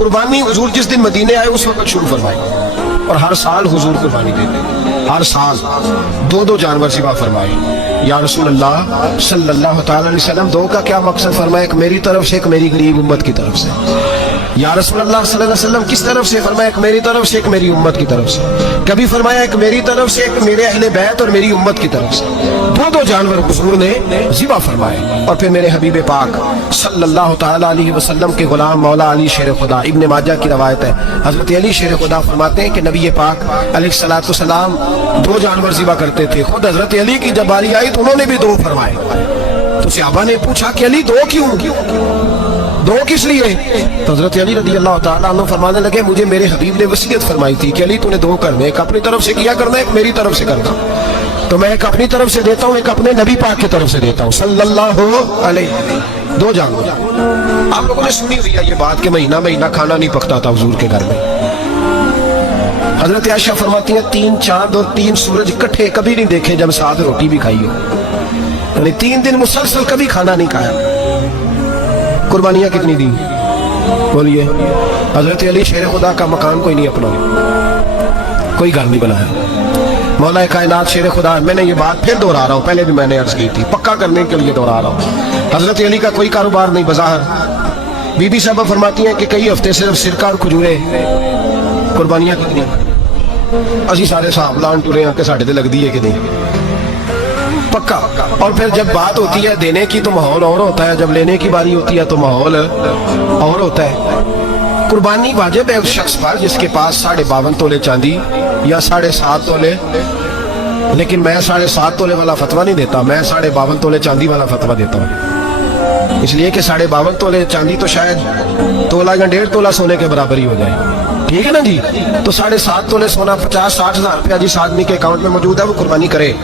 कुर्बानी हुजूर जिस दिन मदीने आए उस वक्त शुरू फरमाई, और हर साल हुजूर कुर्बानी देते, हर साल दो दो जानवर ज़िबा फरमाए। या रसूल अल्लाह सल्लल्लाहु तआला अलैहि वसल्लम, दो का क्या मकसद फरमाया? एक मेरी तरफ से, एक मेरी गरीब उम्मत की तरफ से। या रसूल अल्लाह सल्लल्लाहु अलैहि वसल्लम किस तरफ से फरमाया? एक मेरी तरफ से, एक मेरी उम्मत की तरफ से। कभी फरमाया एक मेरी तरफ से, एक मेरे अहले बैत और मेरी उम्मत की तरफ से। दो दो जानवर हुजूर ने ज़िबा फरमाए। और फिर मेरे हबीब पाक सल्लल्लाहु तआला अलैहि वसल्लम के गुलाम मौला अली शेर खुदा, इब्ने माजा की रवायत है, हजरत अली शेर खुदा फरमाते हैं कि नबी पाक अलैहिस्सलातु वस्सलाम दो जानवर ज़िबा करते थे। खुद हजरत अली की जब बारी आई तो उन्होंने भी दो फरमाए। तो सहाबा ने पूछा कि अली दो क्यों, दो किस लिए? तो हजरत अली रज़ी अल्लाह तआला अन्हु फरमाने लगे, मुझे मेरे हबीब ने वसीयत फरमाई थी कि अली तूने दो करने, एक अपनी तरफ से किया करना, एक मेरी तरफ से करना। तो मैं एक अपनी तरफ से देता हूँ, एक अपने नबी पाक की तरफ से देता हूँ सल्लल्लाहु अलैहि। दो जानवर। आप लोगों ने सुनी हुई है ये बात कि महीना महीना खाना नहीं पकता था हुजूर के घर में। हजरत आयशा फरमाती है 3 चांद और 3 सूरज इकट्ठे कभी नहीं देखे जब साथ रोटी भी खाई हो, यानी 3 दिन मुसलसल कभी खाना नहीं खाया। कुर्बानियां कितनी दी बोलिए? हजरत अली शेर खुदा का मकान कोई नहीं अपना, कोई घर नहीं बनाया। मौला कायनात शेर खुदा, मैंने ये बात फिर दोहरा रहा हूँ, पहले भी मैंने अर्ज की थी, पक्का करने के लिए दोहरा रहा हूँ। हजरत अली का कोई कारोबार नहीं बज़ाहिर। बीबी साहबा फरमाती हैं कि कई हफ्ते सिर्फ सिरका और खजूरे। कुर्बानियां कितनी? असी सारे साहब लान टुरे हैं कि साढ़े ते लगती है कि नहीं, पक्का। और फिर जब बात होती है देने की तो माहौल और होता है, जब लेने की बारी होती है तो माहौल और होता है। कुर्बानी वाजिब है उस शख्स पर जिसके पास 52.5 तोले चांदी या 7.5 तोले, लेकिन मैं 7.5 तोले वाला फतवा नहीं देता, मैं 52.5 तोले चांदी वाला फतवा देता हूँ। इसलिए कि 52.5 तोले चांदी तो शायद तोला या 1.5 तोला सोने के बराबर ही हो जाए, ठीक है ना जी। तो 7.5 तोले सोना 50-60 हज़ार रुपया जिस आदमी के अकाउंट में मौजूद है वो कुर्बानी करे।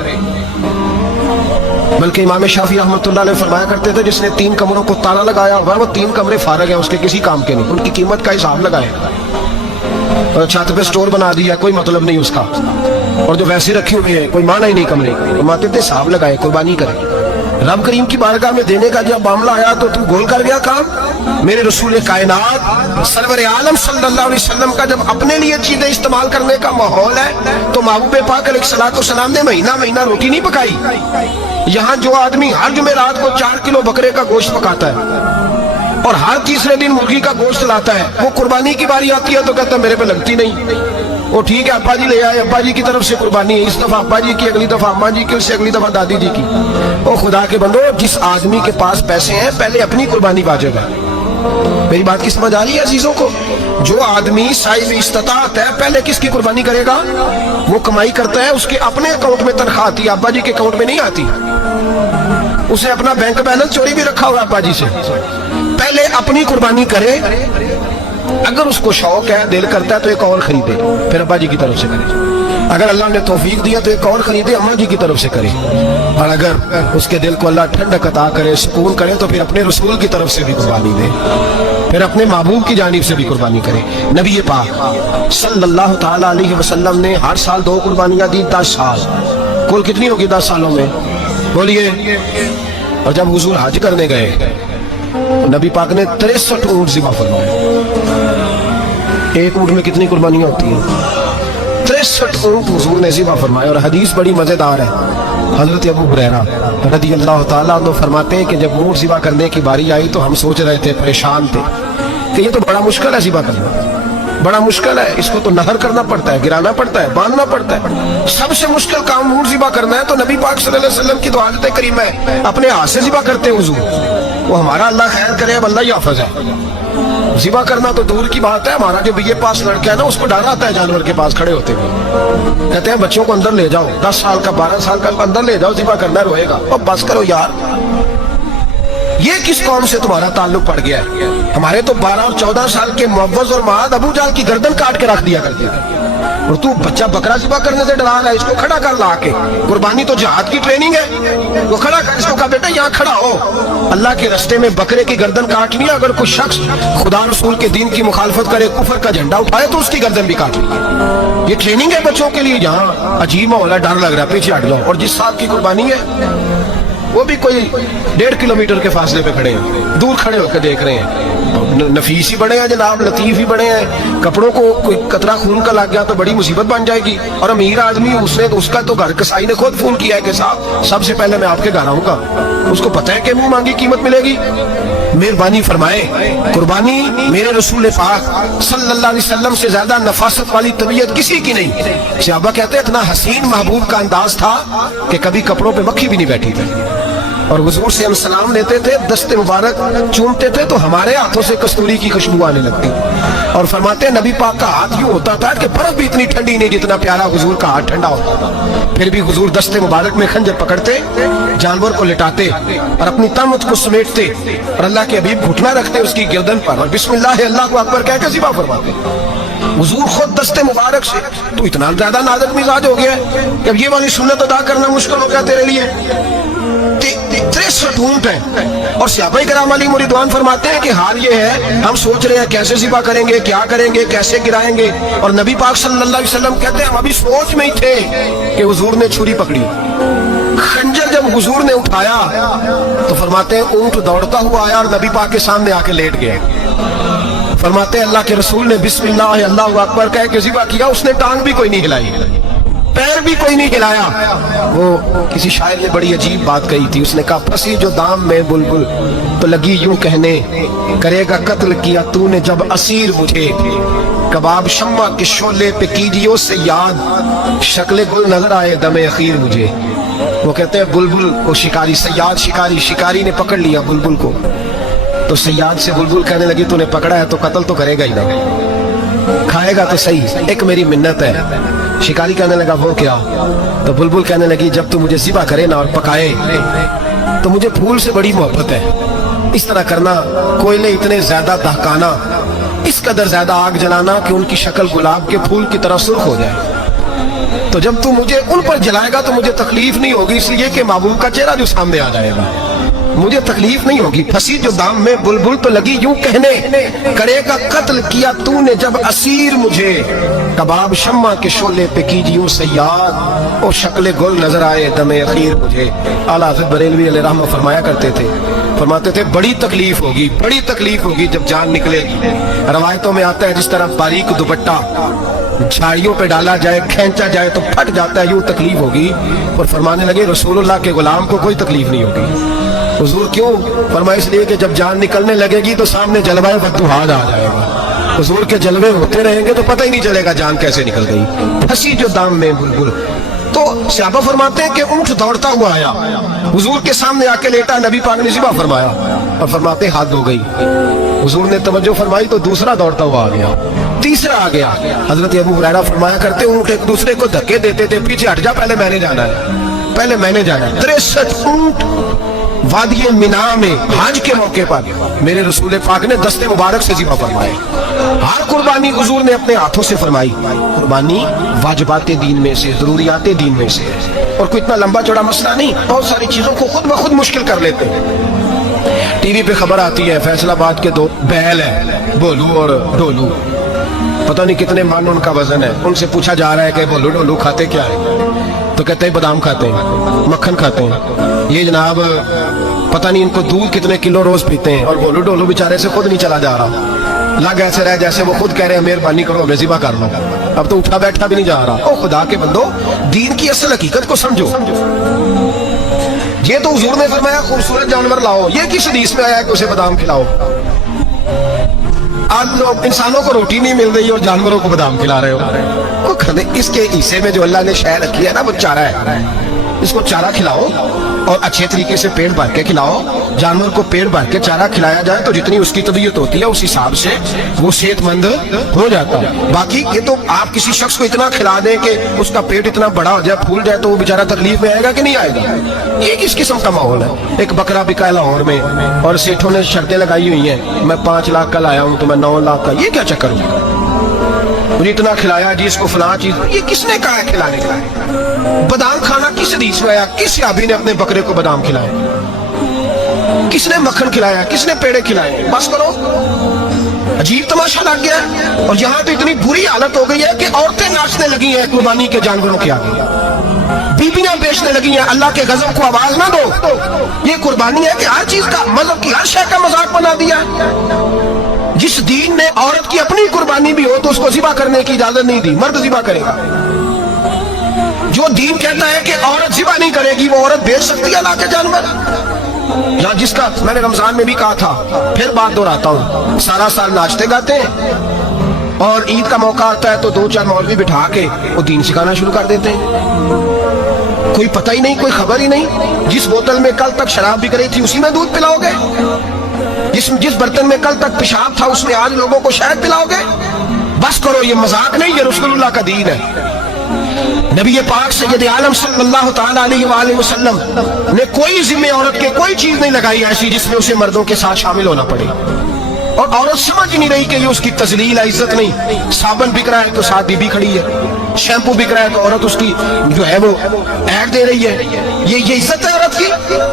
बल्कि इमाम शाफी रहमतुल्लाह अलैह फरमाया करते थे, जिसने 3 कमरों को ताला लगाया हुआ, वो 3 कमरे फारग है, उसके किसी काम के नहीं, उनकी कीमत का हिसाब लगाए। और छत पे स्टोर बना दिया, कोई मतलब नहीं उसका, और जो वैसे रखे हुए हैं कोई माना ही नहीं कमरे, फरमाते थे हिसाब लगाए, कुर्बानी करे। रब करीम की बारगाह में देने का जब मामला आया तो तू गोल कर गया काम। मेरे रसूल कायनात सरवर आलम सल्लल्लाहु अलैहि वसल्लम का जब अपने लिए चीजें इस्तेमाल करने का माहौल है तो महबूब पाक अलैहिस्सलाम ने महीना महीना रोटी नहीं पकाई। यहाँ जो आदमी हर जुमेरात को 4 किलो बकरे का गोश्त पकाता है और हर तीसरे दिन मुर्गी का गोश्त लाता है, वो कुर्बानी की बारी आती है तो कहता है मेरे पे लगती नहीं। वो ठीक है, अब्बा जी ले आए, अब्बा जी की तरफ से कुर्बानी है, इस दफा अब्बा जी की, अगली दफा अम्मा जी की, उससे अगली दफा दादी जी की। ओ खुदा के बंदो, जिस आदमी के पास पैसे हैं पहले अपनी कुर्बानी वाजिब है। मेरी बात की समझ आ रही है अजीजों को? जो आदमी साहिब इस्तात है पहले किसकी कुर्बानी करेगा? वो कमाई करता है, उसके अपने अकाउंट में तनख्वाह आती है, अब्बा जी के अकाउंट में नहीं आती। उसे अपना बैंक बैलेंस चोरी भी रखा हुआ अब्बा जी से। पहले अपनी कुर्बानी करे, अगर उसको शौक है, दिल करता है तो एक और खरीदे, फिर अब्बा जी की तरफ से करे। अगर अल्लाह ने तौफीक दिया तो एक और खरीदे, अम्मा जी की तरफ से करे। और अगर उसके दिल को अल्लाह ठंडक अता करे, सुकून करे, तो फिर अपने रसूल की तरफ से भी कुर्बानी दे, फिर अपने महबूब की जानिब से भी कुर्बानी करे। नबी पाक सल्लल्लाहु ताला अलैहि वसल्लम ने हर साल 2 कुर्बानियां दी, 10 साल। कुल कितनी होगी 10 सालों में बोलिए? और जब हुजूर हज करने गए नबी पाक ने 63 ऊँट ज़िबा फरमाए। एक ऊँट में कितनी कुर्बानियां होती हैं? 63 ऊँट हुजूर ने ज़िबा फरमाए। और हदीस बड़ी मजेदार है, हजरत अबू हुरैरा रज़ी अल्लाह ताला अन्हु फरमाते हैं कि जब ऊँट ज़िबा करने की बारी आई तो हम सोच रहे थे, परेशान थे कि ये तो बड़ा मुश्किल है ज़िबा करना, बड़ा मुश्किल है, इसको तो नहर करना पड़ता है, गिराना पड़ता है, बांधना पड़ता है, सबसे मुश्किल काम ऊँट ज़िबा करना है। तो नबी पाक सल्लल्लाहु अलैहि वसल्लम की तो आदत करीम है, अपने हाथ से ज़िबा करते हैं हुजूर। वो हमारा अल्लाह खैर करे, अब अल्लाह ही हाफ़िज़ है। ज़िबा करना तो दूर की बात है, हमारा जो बीए पास लड़का है ना, उसको डर आता है जानवर के पास खड़े होते हुए। कहते हैं बच्चों को अंदर ले जाओ, 10 साल का 12 साल का अंदर ले जाओ, ज़िबा करना रोएगा। और बस करो यार, ये किस कौम से तुम्हारा ताल्लुक पड़ गया है? हमारे तो 12 और 14 साल के मुअव्वज़ और माद अबू जाल की गर्दन काट के रख दिया करते थे, और तू बच्चा बकरा ज़िबा करने से डरा रहा है। इसको खड़ा कर ला के, कुर्बानी तो जहाद की ट्रेनिंग है, वो खड़ा कर, इसको कहा बेटा यहाँ खड़ा हो, अल्लाह के रास्ते में बकरे की गर्दन काटनी है। अगर कोई शख्स खुदा रसूल के दीन की मुखालफत करे, कुफर का झंडा उठाए, तो उसकी गर्दन भी काट ली। ये ट्रेनिंग है बच्चों के लिए। यहाँ अजीब माहौल है, डर लग रहा है, पीछे हट जाओ। और जिस साल की कुर्बानी है वो भी कोई 1.5 किलोमीटर के फासले पे खड़े हैं, दूर खड़े होकर देख रहे हैं। नफीस ही बड़े हैं जनाब, लतीफ ही बड़े हैं, कपड़ों को कोई कतरा खून का लग गया तो बड़ी मुसीबत बन जाएगी। और अमीर आदमी उसने तो उसका तो घर कसाई ने खुद फोन किया है कि साहब सबसे पहले मैं आपके घर आऊंगा। उसको पता है कि मुंह मांगी कीमत मिलेगी। मेहरबानी फरमाए, कुर्बानी मेरे रसूल पाक सल्लल्लाहु अलैहि वसल्लम से ज्यादा नफासत वाली तबीयत किसी की नहीं। सहाबा कहते हैं इतना हसीन महबूब का अंदाज था कि कभी कपड़ों पे मक्खी भी नहीं बैठी थी। और हुजूर से हम सलाम लेते थे, दस्ते मुबारक चूमते थे तो हमारे हाथों से कस्तूरी की खुशबू आने लगती। और फरमाते नबी पाक का हाथ यूं होता था कि बर्फ भी इतनी ठंडी नहीं जितना प्यारा हुजूर का हाथ ठंडा होता था। फिर भी हुजूर दस्ते मुबारक में खंजर पकड़ते, जानवर को लिटाते और अपनी तमत को समेटते और अल्लाह के हबीब घुटना रखते उसकी गर्दन पर और बिस्मिल्लाह अल्लाह को अकबर कहकर ज़िबा फरमाते। हुजूर खुद दस्ते मुबारक से तो इतना ज्यादा नाज़क मिजाज हो गया कि अब ये वाली सुन्नत अदा करना मुश्किल हो गया तेरे लिए। 63 ऊंट हैं और सहाबा किराम अलैहिम रिदवान फरमाते हैं कि हाल ये है, हम सोच रहे हैं कैसे ज़िबा करेंगे, क्या करेंगे, कैसे गिराएंगे। और नबी पाक सल्लल्लाहु अलैहि वसल्लम कहते हैं हम अभी सोच में ही थे कि हुजूर ने छुरी पकड़ी। खंजर जब हुजूर ने उठाया तो फरमाते हैं ऊंट दौड़ता हुआ आया और नबी पाक के सामने आके लेट गया। फरमाते हैं अल्लाह के रसूल ने बिस्मिल्लाह अल्लाहु अकबर कह के ज़िबा किया, उसने टांग भी कोई नहीं हिलाई, पैर भी कोई नहीं हिलाया। वो किसी शायर ने बड़ी अजीब बात कही थी, उसने कहा फंसी जो दाम में बुलबुल तो लगी यूं कहने, करेगा कत्ल किया तूने जब असीर मुझे, कबाब शम्मा के शोले पे कीजियो से याद, शक्ल गुल नजर आए दमे अखीर मुझे। वो कहते हैं बुलबुल को शिकारी, सयाद शिकारी, शिकारी ने पकड़ लिया बुलबुल को तो सयाद से बुलबुल कहने लगी तूने पकड़ा है तो कत्ल तो करेगा ही ना, खाएगा तो सही, एक मेरी मिन्नत है। शिकारी कहने लगा वो क्या? तो बुलबुल कहने लगी जब तू मुझे ज़िबा करे ना और पकाए तो मुझे फूल से बड़ी मोहब्बत है, इस तरह करना, कोयले इतने ज्यादा दहकाना, इस कदर ज्यादा आग जलाना कि उनकी शक्ल गुलाब के फूल की तरह सुर्ख हो जाए। तो जब तू मुझे उन पर जलाएगा तो मुझे तकलीफ नहीं होगी, इसलिए कि महबूब का चेहरा जो सामने आ जाएगा, मुझे तकलीफ नहीं होगी। फंसी जो दाम में बुलबुल तो लगी यूं कहने, करेगा कत्ल किया तूने जब असीर मुझे, कबाब शम्मा के शोले पे कीजियो सयाद, और शक्ल गुल नजर आए दमे अखीर मुझे। आला हज़रत बरेलवी अलैहि रहमत फरमाया करते थे, फरमाते थे बड़ी तकलीफ होगी, बड़ी तकलीफ होगी जब जान निकलेगी। रवायतों में आता है जिस तरह बारीक दुपट्टा झाड़ियों पे डाला जाए, खींचा जाए तो फट जाता है, यूं तकलीफ होगी। और फरमाने लगे रसूलुल्लाह के गुलाम को कोई तकलीफ नहीं होगी। हुजूर क्यों? फरमाया इसलिए कि जब जान निकलने लगेगी तो सामने जलवाए बद्दुहाद आ जाएगा। हुजूर के जलवे होते रहेंगे तो पता ही नहीं चलेगा जान कैसे निकल गई। फंसी जो दाम में बुलबुल। तो सहाबा फरमाते हैं कि ऊंट दौड़ता हुआ आया, हुजूर के सामने आके लेटा, नबी पाक ने ज़िबा फरमाया और फरमाते हाथ धो गई। हुजूर ने तवज्जो फरमाई तो दूसरा दौड़ता हुआ आ गया, तीसरा आ गया। हजरत अबू हुरैरा फरमाया करते ऊंट एक दूसरे को धक्के देते थे, पीछे हट जा, पहले मैंने जाना है, पहले मैंने जाना है। 63 ऊंट वादी मिना में हज के मौके पर मेरे रसूल पाक ने दस्ते मुबारक से ज़िबा फरमाए। हर कुर्बानी हुजूर ने अपने हाथों से फरमाई। कुर्बानी वाजिबात दीन में से, जरूरियात दीन में से, और कोई इतना लंबा चौड़ा मसला नहीं, बहुत सारी चीजों को खुद ब खुद मुश्किल कर लेते हैं। टीवी पे खबर आती है फैसलाबाद के 2 बैल है, बोलू और डोलू, पता नहीं कितने मन उनका वजन है। उनसे पूछा जा रहा है कि बोलू डोलू खाते क्या है, तो कहते हैं बादाम खाते हैं, मक्खन खाते हैं। ये जनाब पता नहीं इनको दूध कितने किलो रोज पीते हैं, और बोलू डोलू बेचारे से खुद नहीं चला जा रहा, लग ऐसे रहे जैसे वो खुद कह रहे हैं मेहरबानी करो हमें ज़िबा कर लो, अब तो उठा बैठा भी नहीं जा रहा। ओ खुदा के बंदो, दीन की असल हकीकत को समझो। ये तो हुजूर ने फरमाया खूबसूरत जानवर लाओ, ये किस हदीस में आया है कि उसे बादाम खिलाओ? आज लोग इंसानों को रोटी नहीं मिल रही और जानवरों को बादाम खिला रहे हो। इसके हिस्से में जो अल्लाह ने शय रखी है ना वो चारा है, इसको चारा खिलाओ और अच्छे तरीके से पेट भर के खिलाओ। जानवर को पेट भर के चारा खिलाया जाए तो जितनी उसकी तबीयत होती है उस हिसाब से वो सेहतमंद हो जाता है। बाकी ये तो आप किसी शख्स को इतना खिला दें कि उसका पेट इतना बड़ा हो जाए, फूल जाए, तो वो बेचारा तकलीफ में आएगा कि नहीं आएगा? ये किस किस्म का माहौल है? एक बकरा बिका लाहौर में और सेठों ने शर्तें लगाई हुई हैं, मैं 5 लाख का लाया हूँ तो मैं 9 लाख का, ये क्या चक्कर हुआ? मुझे इतना खिलाया जी, इसको फलां चीज, ये किसने कहा है खिलाने का? बादाम खाना किस हदीस में आया? किस सहाबी ने अपने बकरे को बादाम खिलाया? किसने मक्खन खिलाया? किसने पेड़े खिलाए? बस करो, अजीब तमाशा लग गया। और यहाँ तो इतनी बुरी हालत हो गई है कि औरतें नाचने लगी हैं कुर्बानी के जानवरों के आगे। बीबियां बेचने लगी हैं, अल्लाह के गजब को आवाज ना दो। ये कुर्बानी है कि हर चीज का मजहब की हर शय का मजाक बना दिया। जिस दीन ने औरत की अपनी कुर्बानी भी हो तो उसको ज़िबा करने की इजाजत नहीं दी, मर्द ज़िबा करेगा। जो दीन कहता है कि औरत ज़िबा नहीं करेगी, वो औरत बेच सकती है अल्लाह के जानवर। या जिसका मैंने रमजान में भी कहा था, फिर बात दोहराता हूँ, सारा साल नाचते गाते हैं और ईद का मौका आता है तो 2-4 मौलवी बिठा के वो दीन सिखाना शुरू कर देते हैं। कोई पता ही नहीं, कोई खबर ही नहीं। जिस बोतल में कल तक शराब बिक रही थी उसी में दूध पिलाओगे? जिस बर्तन में कल तक पेशाब था उसमें आज लोगों को शहद पिलाओगे? बस करो, ये मजाक नहीं, ये रसूलुल्लाह का दीन है। नबी पाक सैयद आलम सल्लल्लाहु ताला अलैहि वसल्लम ने कोई जिम्मे औरत के कोई चीज नहीं लगाई ऐसी जिसमें उसे मर्दों के साथ शामिल होना पड़े। और औरत समझ नहीं रही कि ये उसकी तजलील है, इज्जत नहीं। साबुन बिक रहा है तो साथ बीबी खड़ी है, शैम्पू बिक रहा है तो औरत उसकी जो है वो ऐड दे रही है। ये इज्जत है औरत की?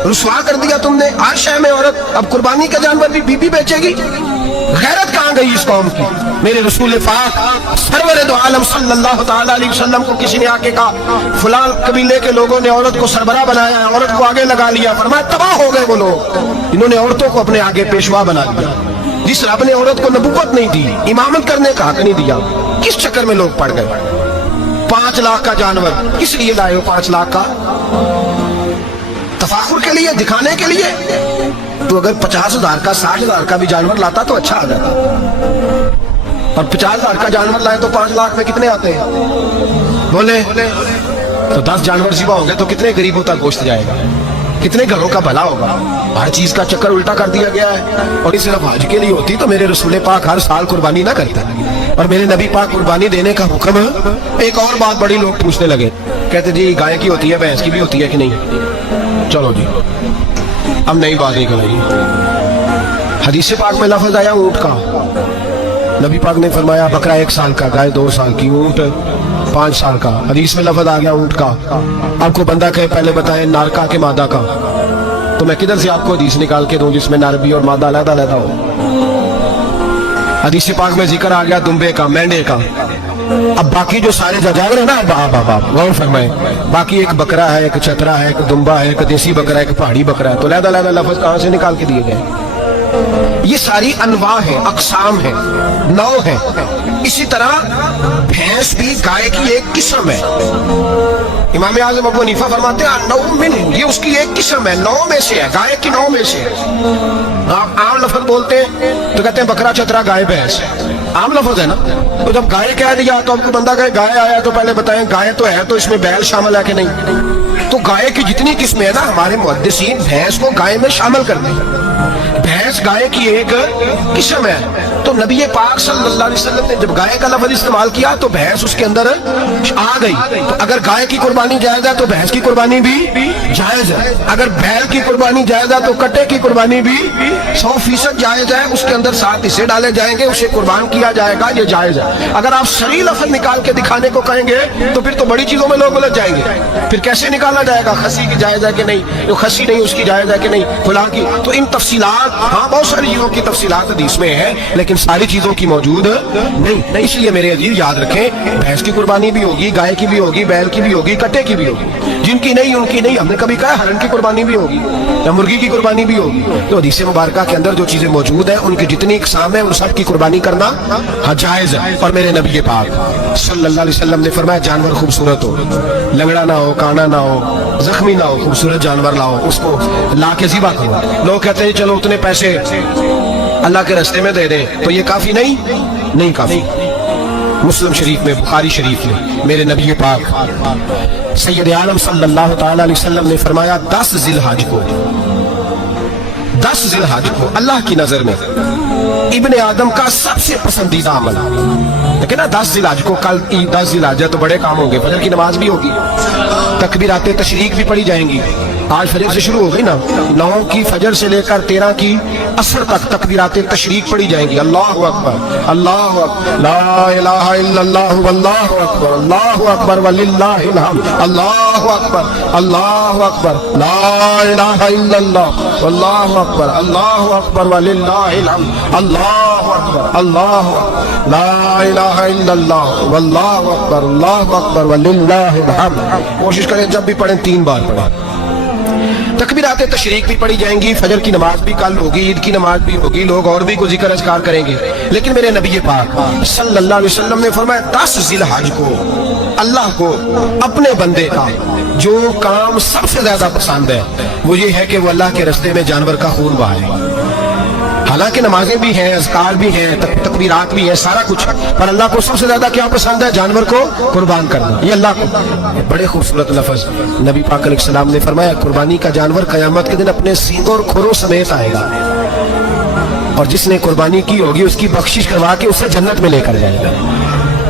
रुसवा कर दिया तुमने। हर शय में औरत, अब कुर्बानी का जानवर भी बीबी बेचेगी? गैरत कहाँ गई इस कौम की? मेरे रसूल पाक सरवर दो आलम सल्लल्लाहु ताला अलैहि वसल्लम को किसी ने आके कहा फलां कबीले के लोगों ने औरत को सरबरा बनाया है, औरत को आगे लगा लिया। फरमाया तबाह हो गए वो लोग, इन्होंने औरतों को अपने आगे पेशवा बना लिया। जिस रब ने औरत को नबूवत नहीं दी, इमामत करने का हक नहीं दिया, किस चक्कर में लोग पड़ गए? 5 लाख का जानवर किस लिए लाए हो? 5 लाख का तफाखुर के लिए, दिखाने के लिए? तो अगर 50,000 का 60,000 का भी जानवर लाता तो अच्छा आ जाता। और 50,000 का जानवर लाए तो 5 लाख में कितने आते हैं? बोले तो 10 जानवर ज़िबा होंगे तो कितने गरीबों तक गोश्त जाएगा, कितने घरों का भला होगा। हर चीज का चक्कर उल्टा कर दिया गया है। और इस सिर्फ हज के लिए होती तो मेरे रसूल पाक हर साल कुर्बानी ना करता, और मेरे नबी पाक कुर्बानी देने का हुक्म। एक और बात बड़ी लोग पूछने लगे, कहते जी गाय की होती है, भैंस की भी होती है कि नहीं? चलो जी, अब नई बात निकल आई। हदीस पाक में लफ्ज आया ऊंट का, नबी पाक ने फरमाया बकरा 1 साल का, गाय 2 साल की, ऊंट 5 साल का। हदीस में लफ्ज आ गया ऊंट का। आपको बंदा कहे पहले बताएं नार का के मादा का, तो मैं किधर से आपको हदीस निकाल के दूं जिसमें नार भी और मादा अलग-अलग हो? हदीस पाक में जिक्र आ गया दुम्बे का, मेंढे का। अब बाकी जो सारे जागर है ना, बाप गौर फरमाए, बाकी एक बकरा है, एक चतरा है, एक दुम्बा है, एक देसी बकरा है, एक पहाड़ी बकरा है, तो अलग-अलग लफ्ज कहां से निकाल के दिए गए? ये सारी अनवा है, अकसाम है, नौ है। इसी तरह भैंस भी गाय की एक किस्म है। इमाम आज़म अबू हनीफा फरमाते हैं नौ मिन, ये उसकी एक किस्म है, 9 में से है, गाय की 9 में से है। आप आम लफ्ज बोलते हैं तो कहते हैं बकरा चतरा गाय भैंस, आम लफ्ज है ना। तो जब गाय कह दिया तो आपको बंदा कहे गाय आया तो पहले बताएं गाय तो है, तो इसमें बैल शामिल है कि नहीं? तो गाय की जितनी किस्में है ना, हमारे मुहद्दिसीन भैंस को गाय में शामिल कर दें। भैंस गाय की एक किस्म है। तो नबी पाक सल्लल्लाहु अलैहि वसल्लम ने जब गाय का लफ्ज इस्तेमाल किया तो भैंस उसके अंदर आ गई। तो अगर गाय की कुर्बानी जायज है तो भैंस की कुर्बानी भी जायज है। अगर बैल की कुर्बानी जायज है तो कट्टे की कुर्बानी भी 100% जायज है। उसके अंदर 7 हिस्से डाले जाएंगे, उसे कुर्बान किया जाएगा, ये जायज है। अगर आप सही लफ्ज निकाल के दिखाने को कहेंगे तो फिर तो बड़ी चीजों में लोग उलझ जाएंगे। फिर कैसे निकाला जाएगा खस्सी की जायज है कि नहीं, जो खस्सी नहीं उसकी जायज है कि नहीं, फुला की? तो इन तफसीलात, हाँ बहुत सारी चीजों की तफसीलात हदीस में है, लेकिन सारी चीजों की मौजूद नहीं। इसलिए मेरे अजीज याद रखें, भैंस की कुर्बानी भी होगी, गाय की भी होगी, बैल की भी होगी, कट्टे की भी होगी। जिनकी नहीं उनकी नहीं। हमने कभी कहा हरन की कुर्बानी भी होगी या मुर्गी की कुर्बानी भी होगी। तो हदीस मुबारक के अंदर जो चीजें मौजूद है उनकी जितनी इकसाम है उन सब की कुर्बानी करना जायज है। और मेरे नबी पाक सल्लल्लाहु अलैहि वसल्लम ने फरमाया जानवर खूबसूरत हो, लंगड़ा ना हो, काना ना हो, जख्मी ना हो, खूबसूरत जानवर लाओ, उसको ला के ज़िबा करो। लोग कहते हैं चलो उतने पैसे अल्लाह के रास्ते में दे दें, तो ये काफी नहीं काफी। मुस्लिम शरीफ में, बुखारी शरीफ में मेरे नबी पाक सैयद आलम सल्लल्लाहु ताला अलैहि वसल्लम ने फरमाया 10 ज़िलहज को अल्लाह की नजर में इब्ने आदम का सबसे पसंदीदा अमल। लेकिन ना 10 ज़िलहज को, कल 10 ज़िलहज है तो बड़े काम होंगे, फजर की नमाज भी होगी, तकबीरात तशरीक भी पढ़ी जाएंगी। आज फजर से शुरू हो गई ना, 9 की फजर से लेकर 13 की असर तक तकबीरात तशरीक पढ़ी जाएंगी। अल्लाहु अकबर, अल्लाहु अकबर, ला इलाहा इल्लल्लाह वल्लाहु अकबर, अल्लाहु अकबर वलिल्लाहिल हम्द, अल्लाहु अकबर, अल्लाहु अकबर, ला इलाहा इल्लल्लाह वल्लाहु अकबर, अल्लाहु अकबर वलिल्लाहिल हम्द, अल्लाहु अकबर, अल्लाहु अकबर, ला इलाहा इल्लल्लाह वल्लाहु अकबर, अल्लाहु अकबर वलिल्लाहिल हम्द। कोशिश करें जब भी पढ़ें 3 बार पढ़ें। तकबीरात तशरीक भी पढ़ी जाएंगी, फजर की नमाज भी कल होगी, ईद की नमाज भी होगी, लोग और भी कुछ जिक्र अज़कार करेंगे। लेकिन मेरे नबी पाक सल्लल्लाहु अलैहि वसल्लम ने फरमाया 10 ज़िलहज को अल्लाह को अपने बंदे का जो काम सबसे ज्यादा पसंद है वो ये है कि वो अल्लाह के रास्ते में जानवर का खून बहाए। हालांकि नमाजें भी हैं, अज़कार भी हैं, तकबीरात भी हैं, सारा कुछ, पर अल्लाह को सबसे ज्यादा क्या पसंद है? जानवर को कुर्बान करना। ये अल्लाह को बड़े खूबसूरत लफ्ज़ नबी पाक अलैहिस्सलाम ने फरमाया, कुर्बानी का जानवर क़यामत के दिन अपने सींगों और खुरों समेत आएगा और जिसने कुर्बानी की होगी उसकी बख्शिश करवा के उसे जन्नत में लेकर जाएगा।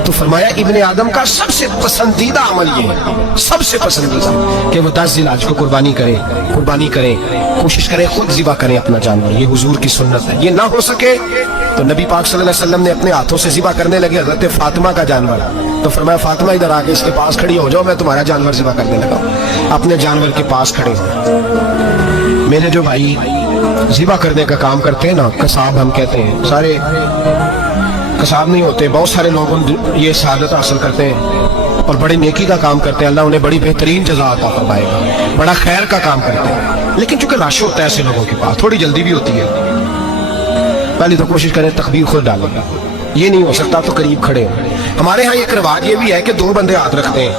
तो फरमाया इब्ने आदम का सबसे पसंदीदा अमल ये है, सबसे पसंदीदा, कि वो 10 ज़िलहज को कुर्बानी करें, कोशिश करें खुद ज़िबा करें अपना जानवर। ये हुजूर की सुन्नत है। ये ना हो सके तो नबी पाक सल्लल्लाहु अलैहि वसल्लम ने अपने हाथों से ज़िबा करने लगे हज़रत फातिमा का जानवर। तो फरमाया फातिमा इधर आके इसके पास खड़ी हो जाओ, मैं तुम्हारा जानवर ज़िबा करने लगा। अपने जानवर के पास खड़े हो। मेरे जो भाई ज़िबा करने का काम करते हैं ना, कसाब हम कहते हैं, सारे कसाब नहीं होते, बहुत सारे लोग ये शहादत हासिल करते हैं और बड़ी नेकी का काम करते हैं, अल्लाह उन्हें बड़ी बेहतरीन जज़ा अता फरमाएगा, बड़ा खैर का काम करते हैं। लेकिन चूंकि रश होता है ऐसे लोगों के पास, थोड़ी जल्दी भी होती है, पहले तो कोशिश करें तकबीर खुद डालेगा, ये नहीं हो सकता तो करीब खड़े हो। हमारे यहाँ एक रिवाज ये भी है कि 2 बंदे हाथ रखते हैं,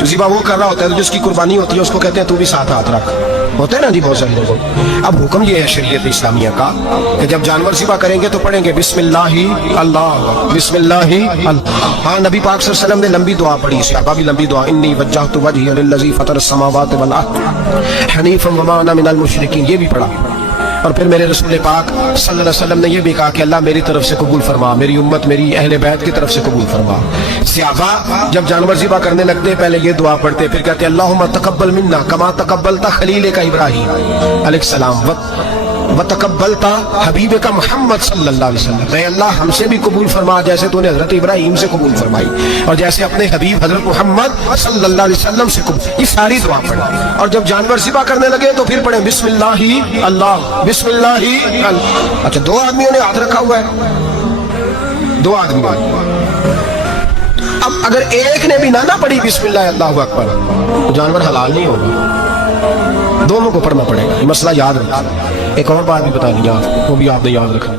ज़िबा वो कर रहा होता है तो जिसकी कुर्बानी होती है उसको कहते हैं तू भी साथ हाथ रख, होते हैं ना जी बहुत सारे लोग। अब हुक्म ये है शरीयत इस्लामिया का कि जब जानवर ज़िबा करेंगे तो पढ़ेंगे बिस्मिल्लाहि अल्लाह, बिस्मिल्लाहि अल्लाह। हाँ, नबी पाक सल्लल्लाहु अलैहि वसल्लम ने लंबी दुआ पढ़ी, सहाबा भी लंबी दुआ, इन्नी वज्जहतु वजहिया लिल्लज़ी फ़तरस समावाति वल अर्द हनीफ़न वमा अना मिनल मुशरिकीन, ये भी पढ़ा। और फिर मेरे रसूल पाक सल्लल्लाहु अलैहि वसल्लम ने यह भी कहा कि अल्लाह मेरी तरफ से कबूल फरमा, मेरी उम्मत, मेरी अहले बैत की तरफ से कबूल फरमा। सहाबा जब जानवर ज़िबा करने लगते पहले ये दुआ पढ़ते, फिर कहते अल्लाहुम्मा तक़ब्बल मिन्ना कमा तक़ब्बलता खलील का इब्राहीम अलैहिस्सलाम व तक़ब्बलता हबीब का मोहम्मद सल्लल्लाहु अलैहि वसल्लम, मैं अल्लाह हमसे भी कबूल फरमा जैसे तूने हजरत इब्राहीम से कबूल फरमाई और जैसे अपने हबीब हजरत मोहम्मद सल्लल्लाहु अलैहि वसल्लम से कबूल। ये सारी दुआ पढ़े और जब जानवर ज़िबा करने लगे तो फिर पढ़े बिस्मिल्लाहि अल्लाह, बिस्मिल्लाहि अल्लाह। अच्छा, 2 आदमियों ने हाथ रखा हुआ है, 2 आदमी। अब अगर एक ने भी ना पढ़ी बिस्मिल्लाह अल्लाहु अकबर तो जानवर हलाल नहीं होगा, दोनों को पढ़ना पड़ेगा। ये मसला याद रखना। एक और बात भी बता दी, वो भी आपने याद रखना।